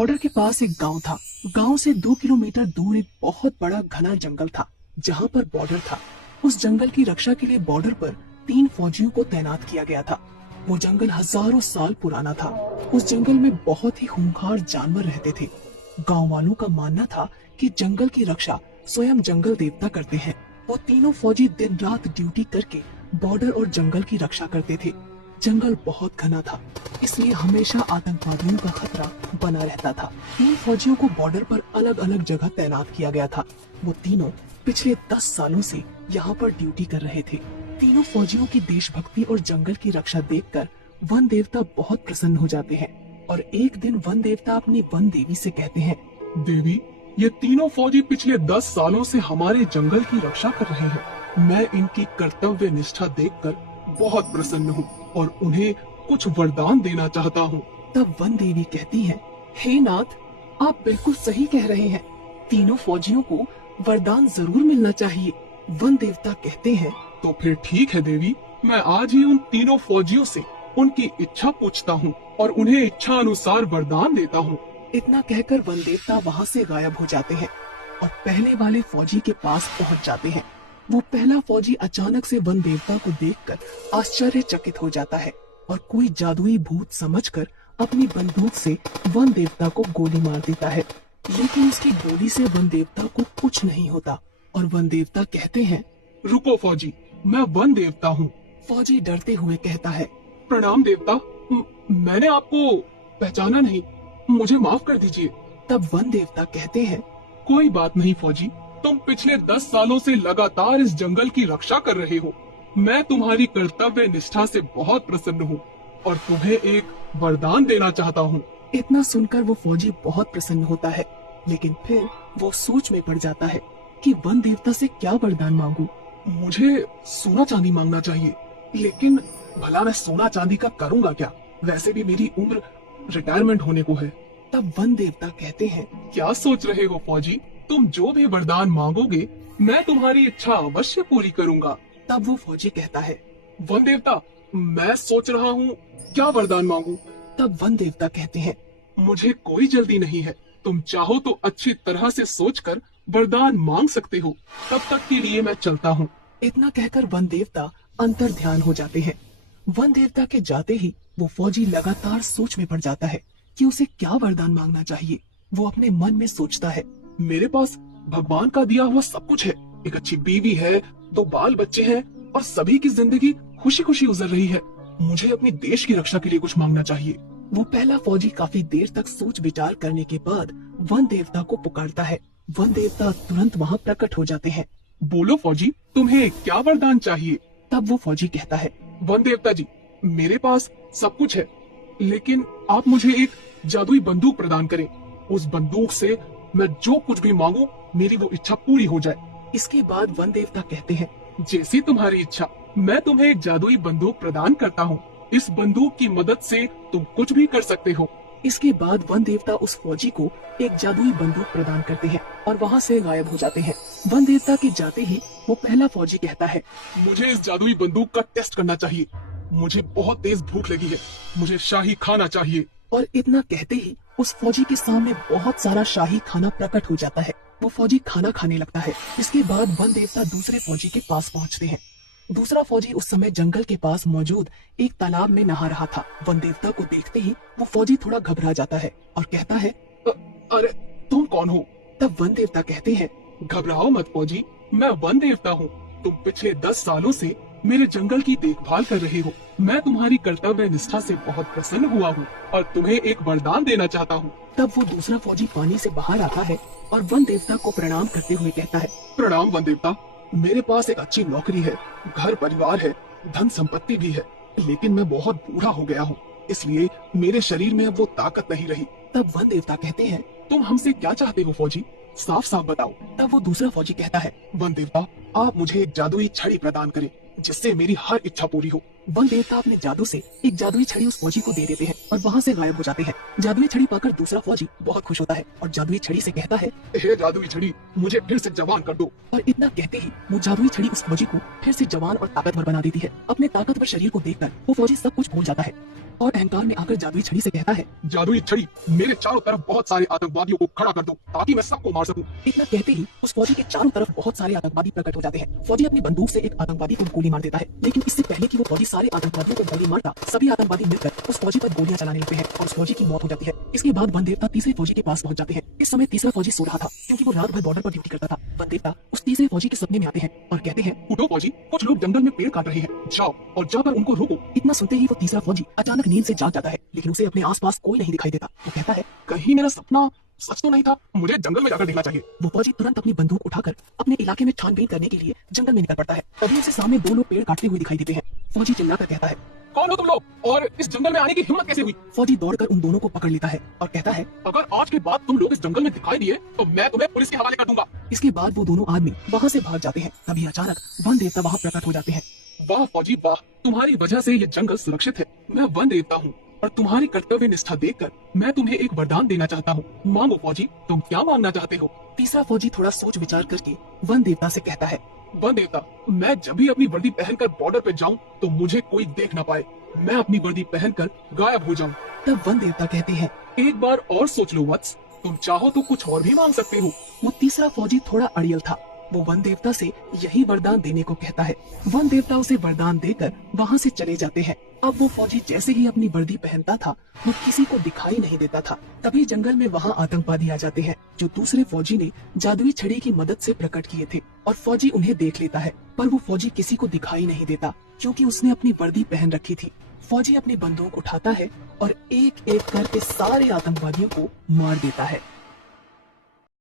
Border के पास एक गांव था। गांव से 2 किलोमीटर दूर एक बहुत बड़ा घना जंगल था जहां पर बॉर्डर था। उस जंगल की रक्षा के लिए बॉर्डर पर 3 फौजियों को तैनात किया गया था। वो जंगल हजारों साल पुराना था। उस जंगल में बहुत ही खूंखार जानवर रहते थे। गांव वालों का मानना था कि जंगल की रक्षा स्वयं जंगल देवता करते हैं। वो तीनों फौजी दिन रात ड्यूटी करके बॉर्डर और जंगल की रक्षा करते थे। जंगल बहुत घना था, इसलिए हमेशा आतंकवादियों का खतरा बना रहता था। 3 फौजियों को बॉर्डर पर अलग अलग जगह तैनात किया गया था। वो तीनों पिछले 10 सालों से यहाँ पर ड्यूटी कर रहे थे। तीनों फौजियों की देशभक्ति और जंगल की रक्षा देखकर वन देवता बहुत प्रसन्न हो जाते हैं और एक दिन वन देवता अपनी वन देवी से कहते हैं, देवी, ये तीनों फौजी पिछले 10 सालों से हमारे जंगल की रक्षा कर रहे हैं। मैं इनकी कर्तव्य निष्ठा देखकर बहुत प्रसन्न हूँ और उन्हें कुछ वरदान देना चाहता हूँ। तब वन देवी कहती है, हे नाथ, आप बिल्कुल सही कह रहे हैं। तीनों फौजियों को वरदान जरूर मिलना चाहिए। वन देवता कहते हैं, तो फिर ठीक है देवी, मैं आज ही उन तीनों फौजियों से उनकी इच्छा पूछता हूँ और उन्हें इच्छा अनुसार वरदान देता हूँ। इतना कहकर वन देवता वहाँ से गायब हो जाते हैं और पहले वाले फौजी के पास पहुँच जाते हैं। वो पहला फौजी अचानक से वन देवता को देखकर आश्चर्यचकित हो जाता है और कोई जादुई भूत समझकर अपनी बंदूक से वन देवता को गोली मार देता है। लेकिन उसकी गोली से वन देवता को कुछ नहीं होता और वन देवता कहते हैं, रुको फौजी, मैं वन देवता हूँ। फौजी डरते हुए कहता है, प्रणाम देवता, मैंने आपको पहचाना नहीं, मुझे माफ कर दीजिए। तब वन देवता कहते हैं, कोई बात नहीं फौजी, तुम पिछले 10 सालों से लगातार इस जंगल की रक्षा कर रहे हो। मैं तुम्हारी कर्तव्य निष्ठा से बहुत प्रसन्न हूँ और तुम्हें एक वरदान देना चाहता हूँ। इतना सुनकर वो फौजी बहुत प्रसन्न होता है, लेकिन फिर वो सोच में पड़ जाता है कि वन देवता से क्या वरदान मांगूं। मुझे सोना चांदी मांगना चाहिए, लेकिन भला मैं सोना चांदी का करूँगा क्या? वैसे भी मेरी उम्र रिटायरमेंट होने को है। तब वन देवता कहते हैं, क्या सोच रहे हो फौजी? तुम जो भी वरदान मांगोगे मैं तुम्हारी इच्छा अवश्य पूरी करूंगा। तब वो फौजी कहता है, वन देवता, मैं सोच रहा हूँ क्या वरदान मांगू। तब वन देवता कहते हैं, मुझे कोई जल्दी नहीं है, तुम चाहो तो अच्छी तरह से सोचकर वरदान मांग सकते हो। तब तक के लिए मैं चलता हूँ। इतना कहकर वन देवता अंतर ध्यान हो जाते हैं। वन देवता के जाते ही वो फौजी लगातार सोच में पड़ जाता है कि उसे क्या वरदान मांगना चाहिए। वो अपने मन में सोचता है, मेरे पास भगवान का दिया हुआ सब कुछ है। एक अच्छी बीवी है, 2 बाल बच्चे हैं और सभी की जिंदगी खुशी खुशी गुजर रही है। मुझे अपने देश की रक्षा के लिए कुछ मांगना चाहिए। वो पहला फौजी काफी देर तक सोच विचार करने के बाद वन देवता को पुकारता है। वन देवता तुरंत वहाँ प्रकट हो जाते हैं। बोलो फौजी, तुम्हें क्या वरदान चाहिए? तब वो फौजी कहता है, वन देवता जी, मेरे पास सब कुछ है, लेकिन आप मुझे एक जादुई बंदूक प्रदान करें। उस बंदूक से मैं जो कुछ भी मांगू मेरी वो इच्छा पूरी हो जाए। इसके बाद वन देवता कहते हैं, जैसी तुम्हारी इच्छा, मैं तुम्हें एक जादुई बंदूक प्रदान करता हूँ। इस बंदूक की मदद से तुम कुछ भी कर सकते हो। इसके बाद वन देवता उस फौजी को एक जादुई बंदूक प्रदान करते हैं और वहाँ से गायब हो जाते हैं। वन देवता के जाते ही वो पहला फौजी कहता है, मुझे इस जादुई बंदूक का टेस्ट करना चाहिए। मुझे बहुत तेज भूख लगी है, मुझे शाही खाना चाहिए। और इतना कहते ही उस फौजी के सामने बहुत सारा शाही खाना प्रकट हो जाता है। वो फौजी खाना खाने लगता है। इसके बाद वन देवता दूसरे फौजी के पास पहुँचते हैं। दूसरा फौजी उस समय जंगल के पास मौजूद एक तालाब में नहा रहा था। वन देवता को देखते ही वो फौजी थोड़ा घबरा जाता है और कहता है, अरे तुम कौन हो? तब वन देवता कहते हैं, घबराओ मत फौजी, मैं वन देवता हूँ। तुम पिछले 10 सालों से मेरे जंगल की देखभाल कर रहे हो। मैं तुम्हारी कर्तव्य निष्ठा से बहुत प्रसन्न हुआ हूँ और तुम्हें एक वरदान देना चाहता हूँ। तब वो दूसरा फौजी पानी से बाहर आता है और वन देवता को प्रणाम करते हुए कहता है, प्रणाम वन देवता, मेरे पास एक अच्छी नौकरी है, घर परिवार है, धन संपत्ति भी है, लेकिन मैं बहुत बूढ़ा हो गया हूँ, इसलिए मेरे शरीर में अब वो ताकत नहीं रही। तब वन देवता कहते हैं, तुम हमसे क्या चाहते हो फौजी? साफ साफ बताओ। तब वो दूसरा फौजी कहता है, वन देवता, आप मुझे एक जादुई छड़ी प्रदान करें जिससे मेरी हर इच्छा पूरी हो। वन देवता अपने जादू से एक जादुई छड़ी उस फौजी को दे देते हैं और वहाँ से गायब हो जाते हैं। जादुई छड़ी पाकर दूसरा फौजी बहुत खुश होता है और जादुई छड़ी से कहता है, हे जादुई छड़ी, मुझे फिर से जवान कर दो। और इतना कहते ही वो जादुई छड़ी उस फौजी को फिर से जवान और ताकतवर बना देती है। अपने ताकतवर शरीर को देखकर वो फौजी सब कुछ भूल जाता है और अहंकार में आकर जादुई छड़ी से कहता है, जादुई छड़ी, मेरे चारों तरफ बहुत सारे आतंकवादियों को खड़ा कर दो ताकि मैं सबको मार सकूं। इतना कहते ही उस फौजी के चारों तरफ बहुत सारे आतंकवादी प्रकट हो जाते हैं। फौजी अपनी बंदूक से एक आतंकवादी को गोली मार देता है, लेकिन इससे पहले कि वो फौजी सारे आतंकवादियों को गोली मारता, सभी आतंकवादी मिलकर उस फौजी पर गोलियां चलाने लगते हैं और उस फौजी की मौत हो जाती है। इसके बाद वन देवता तीसरे फौजी के पास पहुंच जाते हैं। इस समय तीसरा फौजी सो रहा था क्योंकि वो रात भर बॉर्डर पर ड्यूटी करता था। वन देवता उस तीसरे फौजी के सपने में आते हैं और कहते हैं, उठो फौजी, कुछ लोग जंगल में पेड़ काट रहे हैं, जाओ और जाकर उनको रोको। इतना सुनते ही वो तीसरा फौजी अचानक नींद से जाग जाता है, लेकिन उसे अपने आसपास कोई नहीं दिखाई देता। वो कहता है, कहीं मेरा सपना सच तो नहीं था, मुझे जंगल में जाकर देखना चाहिए। वो फौजी तुरंत अपनी बंदूक उठाकर अपने इलाके में छानबीन करने के लिए जंगल में निकल पड़ता है। तभी उसे सामने दो लोग पेड़ काटते हुए दिखाई देते हैं। फौजी चिल्लाकर कहता है, कौन हो तुम लोग और इस जंगल में आने की हिम्मत कैसे हुई? फौजी दौड़कर उन दोनों को पकड़ लेता है और कहता है, अगर आज के बाद तुम लोग इस जंगल में दिखाई दिए तो मैं तुम्हें पुलिस के हवाले कर दूंगा। इसके बाद वो दोनों आदमी वहाँ से भाग जाते हैं। तभी अचानक वन देवता वहाँ प्रकट हो जाते हैं। वाह फौजी वाह, तुम्हारी वजह से ये जंगल सुरक्षित है। मैं वन देवता हूँ और तुम्हारी कर्तव्य निष्ठा देखकर मैं तुम्हें एक वरदान देना चाहता हूँ। मांगो फौजी, तुम क्या मांगना चाहते हो? तीसरा फौजी थोड़ा सोच विचार करके वन देवता से कहता है, वन देवता, मैं जब भी अपनी वर्दी पहनकर बॉर्डर पे जाऊं तो मुझे कोई देख ना पाए, मैं अपनी वर्दी पहनकर गायब हो जाऊं। तब वन देवता कहते हैं, एक बार और सोच लो वत्स, तुम चाहो तो कुछ और भी मांग सकते हो। वो तीसरा फौजी थोड़ा अड़ियल था। वो वन देवता से यही वरदान देने को कहता है। वन देवता उसे वरदान देकर वहाँ से चले जाते हैं। अब वो फौजी जैसे ही अपनी वर्दी पहनता था, वो किसी को दिखाई नहीं देता था। तभी जंगल में वहाँ आतंकवादी आ जाते हैं, जो दूसरे फौजी ने जादुई छड़ी की मदद से प्रकट किए थे, और फौजी उन्हें देख लेता है। पर वो फौजी किसी को दिखाई नहीं देता क्योंकि उसने अपनी वर्दी पहन रखी थी। फौजी अपनी बंदूक उठाता है और एक एक करके सारे आतंकवादियों को मार देता है।